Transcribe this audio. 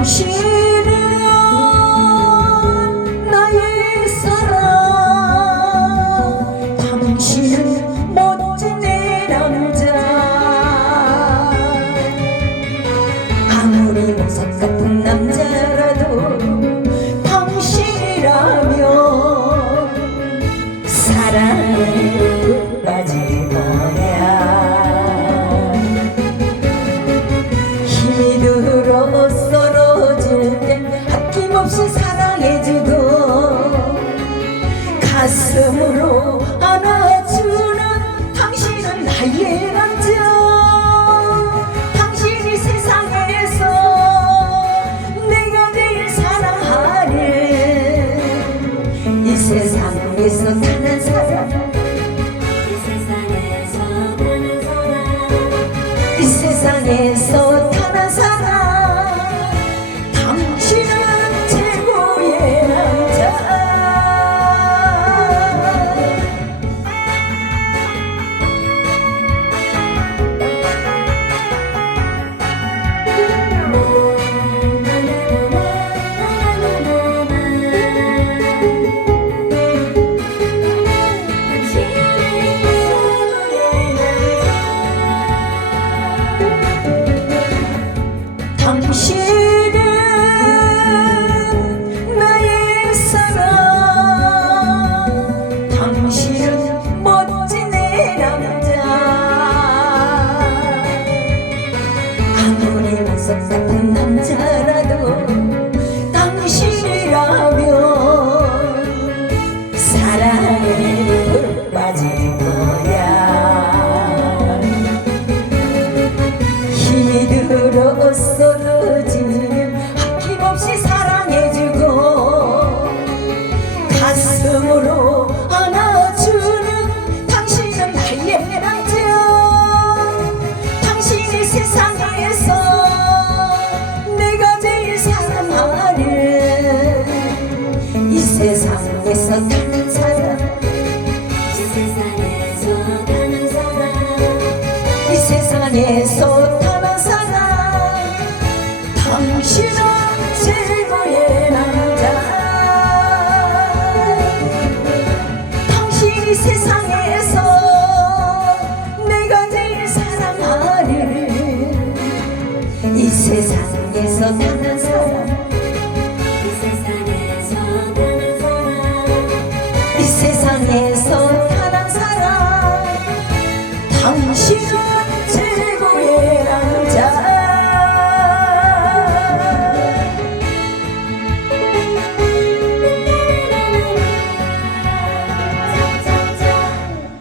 당신은 나의 사랑. 당신은 멋진 내 남자 빠질 거야. 들어 쓰러질 땐 아낌없이 사랑해주고 가슴으로 안아주는 당신은 나의 남자. 당신이 세상에서 내가 제일 사랑하는 이 세상에서 세 가슴으로 안아주는 당신은 나의 남자 당신이 세상에서 내가 제일 사랑하는 이 세상에서 타는 사람. 이 세상에서 타는 사람. 당신은 이 세상에서 내가 제일 사랑하는 이 세상에서 타는 사람